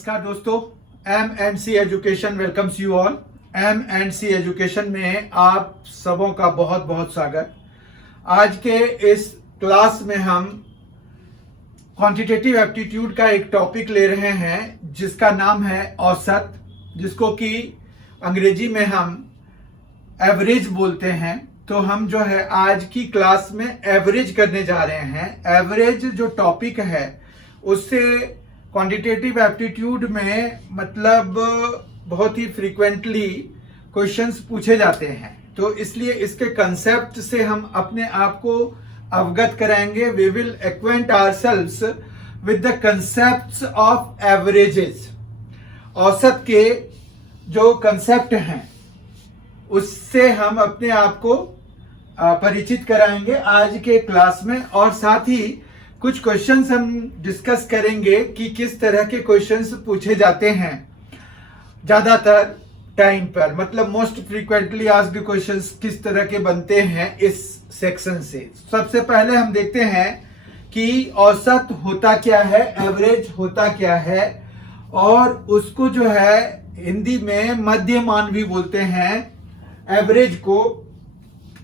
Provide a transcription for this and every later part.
नमस्कार दोस्तों, M&C education welcomes you all. M&C education में आप सबों का बहुत बहुत स्वागत। आज के इस क्लास में हम क्वांटिटेटिव एप्टीट्यूड का एक टॉपिक ले रहे हैं जिसका नाम है औसत, जिसको कि अंग्रेजी में हम एवरेज बोलते हैं। तो हम जो है आज की क्लास में एवरेज करने जा रहे हैं। एवरेज जो टॉपिक है उससे क्वांटिटेटिव एप्टीट्यूड में मतलब बहुत ही फ्रीक्वेंटली क्वेश्चंस पूछे जाते हैं, तो इसलिए इसके कंसेप्ट से हम अपने आप को अवगत कराएंगे। We will acquaint ourselves with the concepts of averages. औसत के जो कंसेप्ट हैं उससे हम अपने आप को परिचित कराएंगे आज के क्लास में, और साथ ही कुछ क्वेश्चंस हम डिस्कस करेंगे कि किस तरह के क्वेश्चंस पूछे जाते हैं ज्यादातर टाइम पर, मतलब मोस्ट फ्रीक्वेंटली आस्क्ड क्वेश्चंस किस तरह के बनते हैं इस सेक्शन से। सबसे पहले हम देखते हैं कि औसत होता क्या है, एवरेज होता क्या है, और उसको जो है हिंदी में मध्यमान भी बोलते हैं एवरेज को।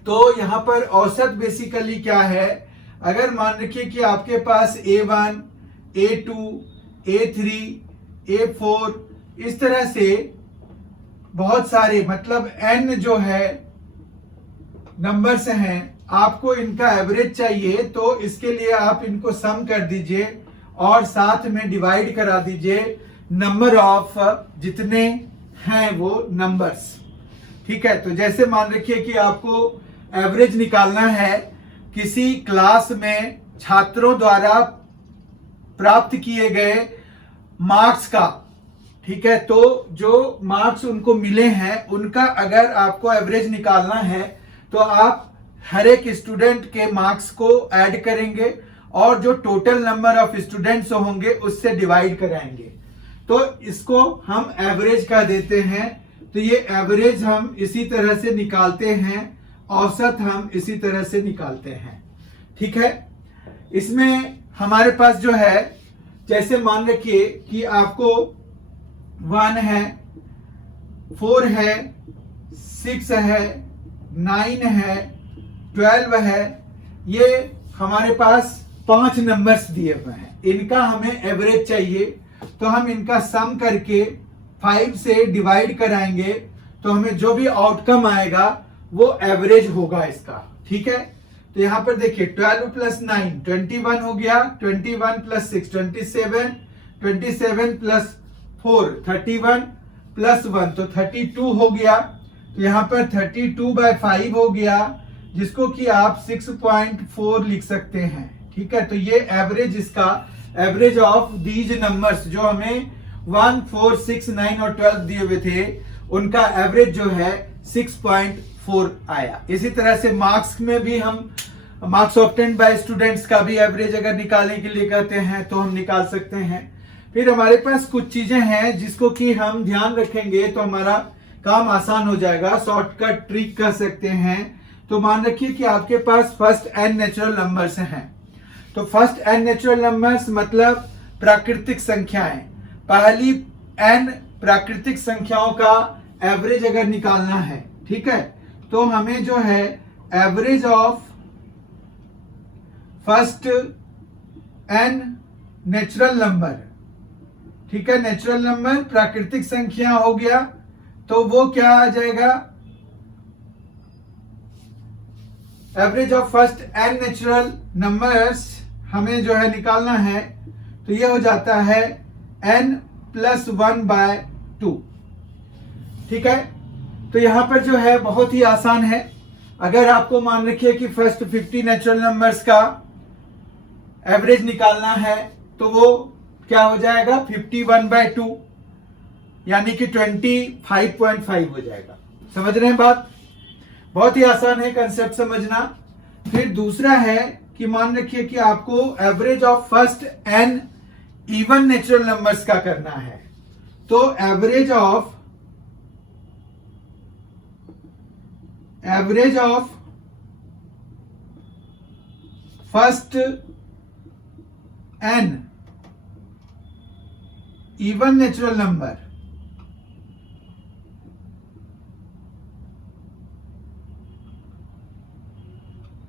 तो यहाँ पर औसत बेसिकली क्या है, अगर मान रखिए कि आपके पास A1, A2, A3, A4 इस तरह से बहुत सारे मतलब n जो है नंबर्स हैं, आपको इनका एवरेज चाहिए तो इसके लिए आप इनको सम कर दीजिए और साथ में डिवाइड करा दीजिए नंबर ऑफ जितने हैं वो नंबर्स। ठीक है, तो जैसे मान रखिए कि आपको एवरेज निकालना है किसी क्लास में छात्रों द्वारा प्राप्त किए गए मार्क्स का। ठीक है, तो जो मार्क्स उनको मिले हैं उनका अगर आपको एवरेज निकालना है तो आप हर एक स्टूडेंट के मार्क्स को ऐड करेंगे और जो टोटल नंबर ऑफ स्टूडेंट्स होंगे उससे डिवाइड कराएंगे, तो इसको हम एवरेज कह देते हैं। तो ये एवरेज हम इसी तरह से निकालते हैं, औसत हम इसी तरह से निकालते हैं। ठीक है, इसमें हमारे पास जो है, जैसे मान रखिए कि आपको 1 है, 4 है, 6 है, 9 है, 12 है, ये हमारे पास 5 नंबर्स दिए हुए हैं। इनका हमें एवरेज चाहिए तो हम इनका सम करके 5 से डिवाइड कराएंगे तो हमें जो भी आउटकम आएगा वो एवरेज होगा इसका। ठीक है, तो यहां पर देखिए 12 प्लस 9 21 हो गया, 21 प्लस 6 27, 27 प्लस 4 31 प्लस 1 तो 32 हो गया। तो यहां पर 32/5 हो गया, जिसको कि आप 6.4 लिख सकते हैं। ठीक है, तो ये एवरेज, इसका एवरेज ऑफ दीज नंबर्स जो हमें 1, 4, 6, 9 और 12 दिए हुए थे, उनका एवरेज जो है 6.4 आया। इसी तरह से मार्क्स में भी हम मार्क्स ऑब्टेन्ड बाय स्टूडेंट्स का भी एवरेज अगर निकालने के लिए कहते हैं तो हम निकाल सकते हैं। फिर हमारे पास कुछ चीजें हैं जिसको कि हम ध्यान रखेंगे तो हमारा काम आसान हो जाएगा, शॉर्टकट ट्रिक कह सकते हैं। तो मान रखिए कि आपके पास फर्स्ट n नेचुरल नंबर्स हैं, तो फर्स्ट n नेचुरल नंबर्स मतलब प्राकृतिक संख्याएं। पहली n प्राकृतिक संख्याओं का एवरेज अगर निकालना है, ठीक है, तो हमें जो है average of first n natural number, ठीक है, नेचुरल नंबर प्राकृतिक संख्या हो गया, तो वो क्या आ जाएगा, average of first n natural numbers हमें जो है निकालना है, तो ये हो जाता है n + 1/2। ठीक है, तो यहां पर जो है बहुत ही आसान है। अगर आपको मान रखिए कि फर्स्ट 50 नेचुरल नंबर्स का एवरेज निकालना है तो वो क्या हो जाएगा, 51/2 यानी कि 25.5 हो जाएगा। समझ रहे हैं बात, बहुत ही आसान है कंसेप्ट समझना। फिर दूसरा है कि मान रखिए कि आपको average of first n even natural numbers का करना है, तो average of first n even natural number,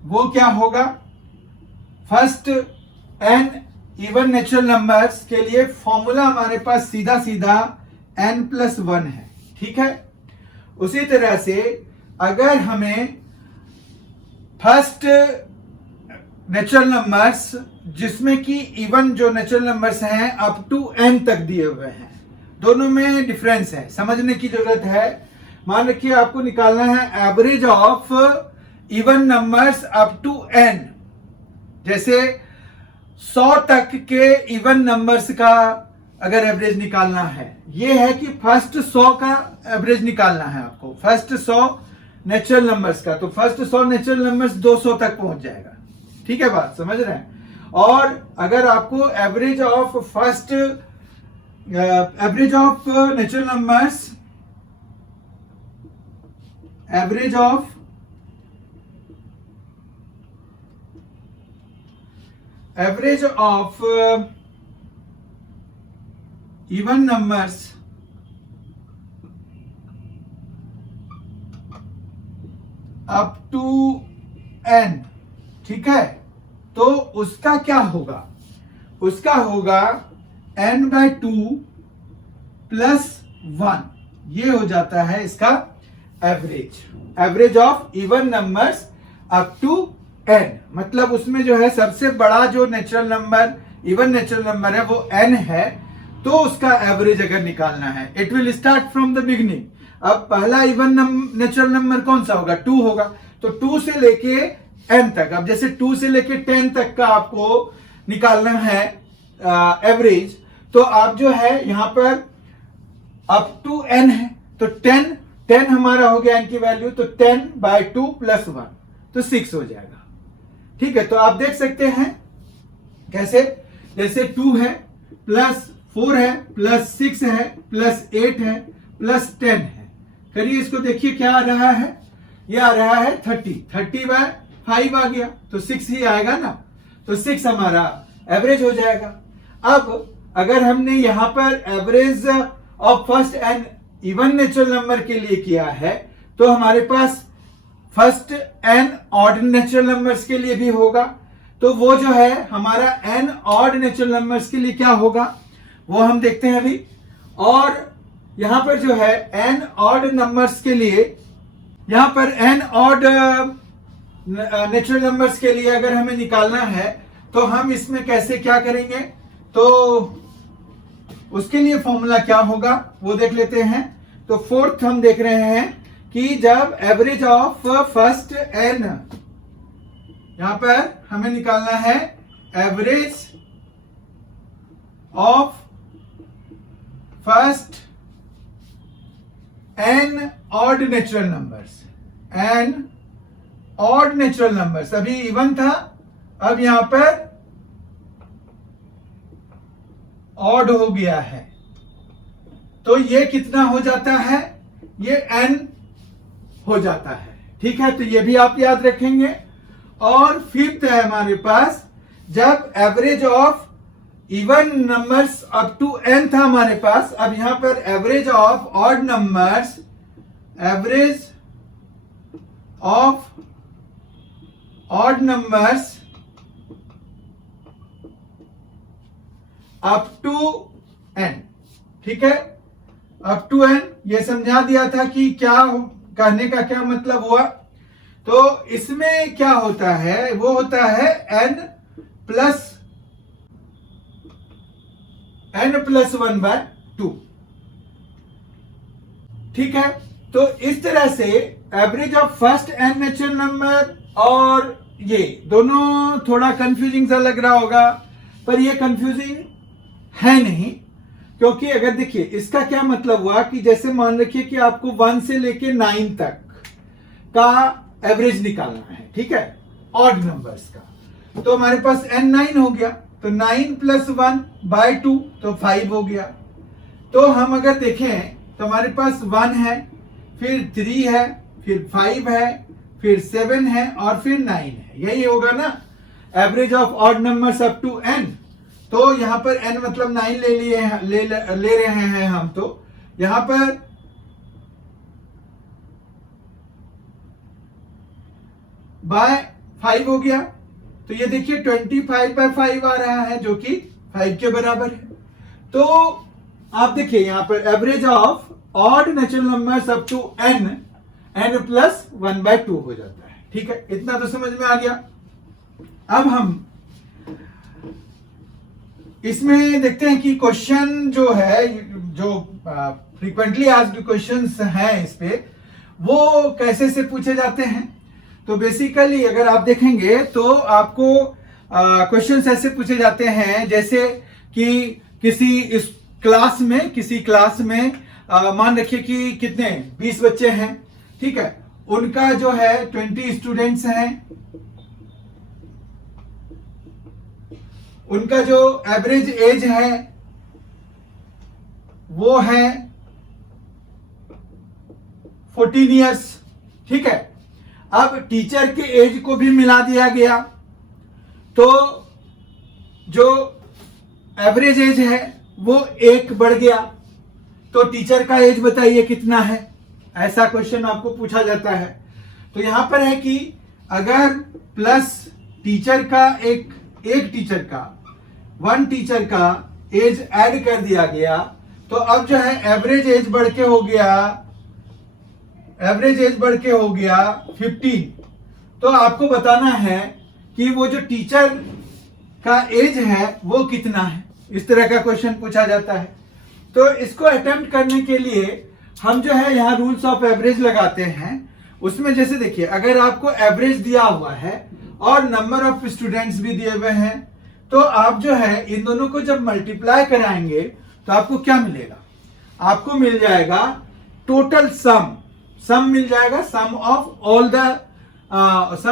वो क्या होगा? First n even natural numbers के लिए फॉर्मूला हमारे पास सीधा सीधा n+1 है, ठीक है। उसी तरह से अगर हमें फर्स्ट नेचुरल नंबर्स जिसमें कि इवन जो नेचुरल नंबर्स हैं अप टू n तक दिए हुए हैं, दोनों में डिफरेंस है, समझने की जरूरत है। मान रखिए आपको निकालना है average of even numbers up to n, जैसे 100 तक के इवन नंबर्स का अगर एवरेज निकालना है, ये है कि फर्स्ट 100 का एवरेज निकालना है आपको, फर्स्ट 100 नेचुरल नंबर्स का, तो फर्स्ट 100 नेचुरल नंबर्स 200 तक पहुंच जाएगा, ठीक है, बात समझ रहे हैं। और अगर आपको average of first average of natural numbers, average of even numbers up to n, ठीक है, तो उसका क्या होगा? उसका होगा n/2 + 1, ये हो जाता है इसका average of even numbers up to n। मतलब उसमें जो है सबसे बड़ा जो natural number, even natural number है वो n है, तो उसका एवरेज अगर निकालना है, it will start from the beginning. अब पहला इवन नेचुरल नंबर कौन सा होगा? 2 होगा, तो 2 से लेके n तक, अब जैसे 2 से लेके 10 तक का आपको निकालना है एवरेज, तो आप जो है यहां पर अप टू n है, तो 10 हमारा हो गया n की वैल्यू, तो 10/2 + 1, तो 6 हो जाएगा, ठीक है। तो आप देख सकते हैं कैसे, जैसे 2 है +4 है +6 है +8 है +10 है, करिए इसको, देखिए क्या आ रहा है, ये आ रहा है 30/5 आ गया, तो 6 ही आएगा ना, तो 6 हमारा एवरेज हो जाएगा। अब अगर हमने यहां पर average of first and even natural number के लिए किया है, तो हमारे पास first n odd natural numbers के लिए भी होगा, तो वो जो है हमारा n ऑड नेचुरल नंबर्स के लिए क्या होगा वो हम देखते हैं अभी। और यहां पर जो है n ऑड नंबर्स के लिए, यहां पर n ऑड नेचुरल नंबर्स के लिए अगर हमें निकालना है, तो हम इसमें कैसे क्या करेंगे, तो उसके लिए फॉर्मूला क्या होगा वो देख लेते हैं। तो फोर्थ हम देख रहे हैं कि जब एवरेज ऑफ फर्स्ट n, यहां पर हमें निकालना है average of first n odd natural numbers, n odd natural numbers, अभी इवन था, अब यहां पर ऑड हो गया है, तो ये कितना हो जाता है, ये n हो जाता है, ठीक है, तो ये भी आप याद रखेंगे। और फिफ्थ है हमारे पास, जब average of even numbers up to n था हमारे पास, अब यहां पर average of odd numbers, average of odd numbers up to n, ठीक है, अप टू n, ये समझा दिया था कि क्या कहने का क्या मतलब हुआ। तो इसमें क्या होता है, वो होता है n + 1/2, ठीक है। तो इस तरह से average of first n natural number, और ये दोनों थोड़ा कंफ्यूजिंग सा लग रहा होगा, पर ये कंफ्यूजिंग है नहीं, क्योंकि अगर देखिए इसका क्या मतलब हुआ कि जैसे मान रखिए कि आपको 1 से लेके 9 तक का एवरेज निकालना है, ठीक है, ऑड नंबर्स का, तो हमारे पास n9 हो गया, तो 9 + 1/2, तो 5 हो गया। तो हम अगर देखें तो हमारे पास 1 है, फिर 3 है, फिर 5 है, फिर 7 है, और फिर 9 है, यही होगा ना average of odd numbers up to n। तो यहां पर n मतलब 9 ले रहे हैं हम, तो यहां पर बाय 5 हो गया। तो ये देखिए 25/5 आ रहा है जो कि 5 के बराबर है। तो आप देखिए यहां पर average of odd natural numbers up to n plus 1/2 हो जाता है। ठीक है, इतना तो समझ में आ गया। अब हम इसमें देखते हैं कि क्वेश्चन जो है, जो फ्रीक्वेंटली आस्क्ड क्वेश्चंस हैं इस पे, वो कैसे से पूछे जाते हैं। तो बेसिकली अगर आप देखेंगे तो आपको क्वेश्चंस ऐसे पूछे जाते हैं जैसे कि किसी क्लास में मान रखिए कि कितने 20 बच्चे हैं। ठीक है, उनका जो है 20 स्टूडेंट्स हैं, उनका जो एवरेज एज है वो है 14 इयर्स। ठीक है, अब टीचर के एज को भी मिला दिया गया, तो जो एवरेज एज है वो 1 बढ़ गया। तो टीचर का एज बताइए कितना है, ऐसा क्वेश्चन आपको पूछा जाता है। तो यहां पर है कि अगर प्लस टीचर का एक टीचर का 1 टीचर का एज ऐड कर दिया गया, तो अब जो है एवरेज एज बढ़ के हो गया 15। तो आपको बताना है कि वो जो टीचर का एज है वो कितना है। इस तरह का क्वेश्चन पूछा जाता है। तो इसको अटेम्प्ट करने के लिए हम जो है यहाँ रूल्स ऑफ एवरेज लगाते हैं। उसमें जैसे देखिए, अगर आपको एवरेज दिया हुआ है और नंबर ऑफ स्टूडेंट्स भी दिए हुए हैं, तो आप जो है इन दोनों को जब मल्टीप्लाई कराएंगे तो आपको क्या मिलेगा, आपको मिल जाएगा टोटल सम मिल जाएगा, sum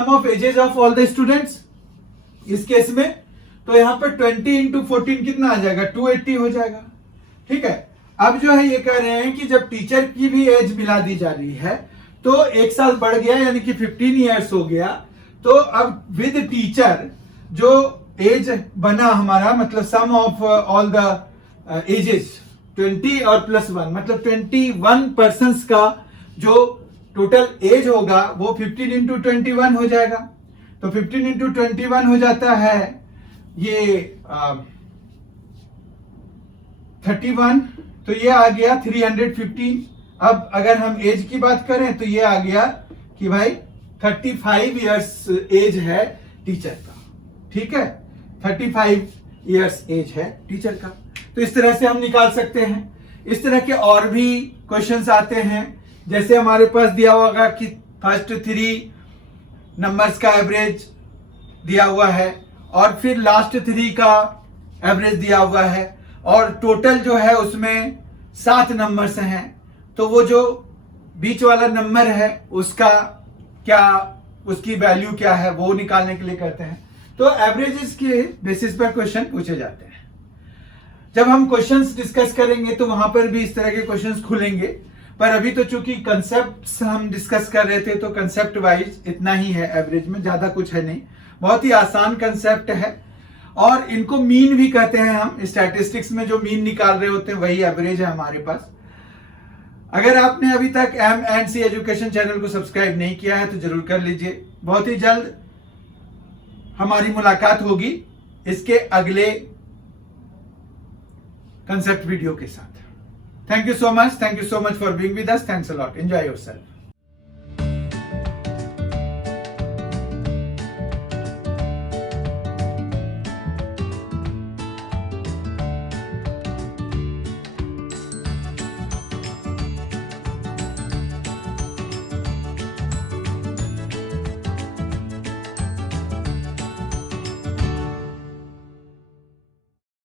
of ages of all the students. इस केस में तो यहां पर 20 इंटू 14 कितना आ जाएगा, 280 हो जाएगा। ठीक है, अब जो है ये कह रहे हैं कि जब टीचर की भी एज मिला दी जा रही है तो 1 साल बढ़ गया, यानी कि 15 ईयर्स हो गया। तो अब विद टीचर जो एज बना हमारा, मतलब सम ऑफ ऑल द एजेस 20 और प्लस 1 मतलब 21 पर्सन्स का जो टोटल एज होगा वो 15 इंटू 21 हो जाएगा। तो 15 इंटू 21 हो जाता है ये 31। तो ये आ गया 315। अब अगर हम एज की बात करें तो ये आ गया कि भाई 35 इयर्स एज है टीचर का। ठीक है, 35 इयर्स एज है टीचर का। तो इस तरह से हम निकाल सकते हैं। इस तरह के और भी क्वेश्चंस आते हैं, जैसे हमारे पास दिया होगा कि फर्स्ट 3 नंबर्स का एवरेज दिया हुआ है और फिर लास्ट 3 का एवरेज दिया हुआ है और टोटल जो है उसमें 7 नंबर्स हैं। तो वो जो बीच वाला नंबर है उसका उसकी वैल्यू क्या है वो निकालने के लिए कहते हैं। तो एवरेजेस के बेसिस पर क्वेश्चन पूछे जाते हैं। जब हम क्वेश्चंस डिस्कस करेंगे तो वहां पर भी इस तरह के क्वेश्चंस खुलेंगे, पर अभी तो चूंकि कंसेप्ट्स हम डिस्कस कर रहे थे तो कंसेप्ट वाइज इतना ही है, एवरेज में ज्यादा कुछ है नहीं। बहुत ही आसान कंसेप्ट है और इनको मीन भी कहते हैं हम। स्टैटिस्टिक्स में जो मीन निकाल रहे होते हैं वही एवरेज है हमारे पास। अगर आपने अभी तक M&C एजुकेशन चैनल को सब्सक्राइब नहीं किया है तो जरूर कर लीजिए। बहुत ही जल्द हमारी मुलाकात होगी इसके अगले कंसेप्ट वीडियो के साथ। Thank you so much for being with us. Thanks a lot. Enjoy yourself.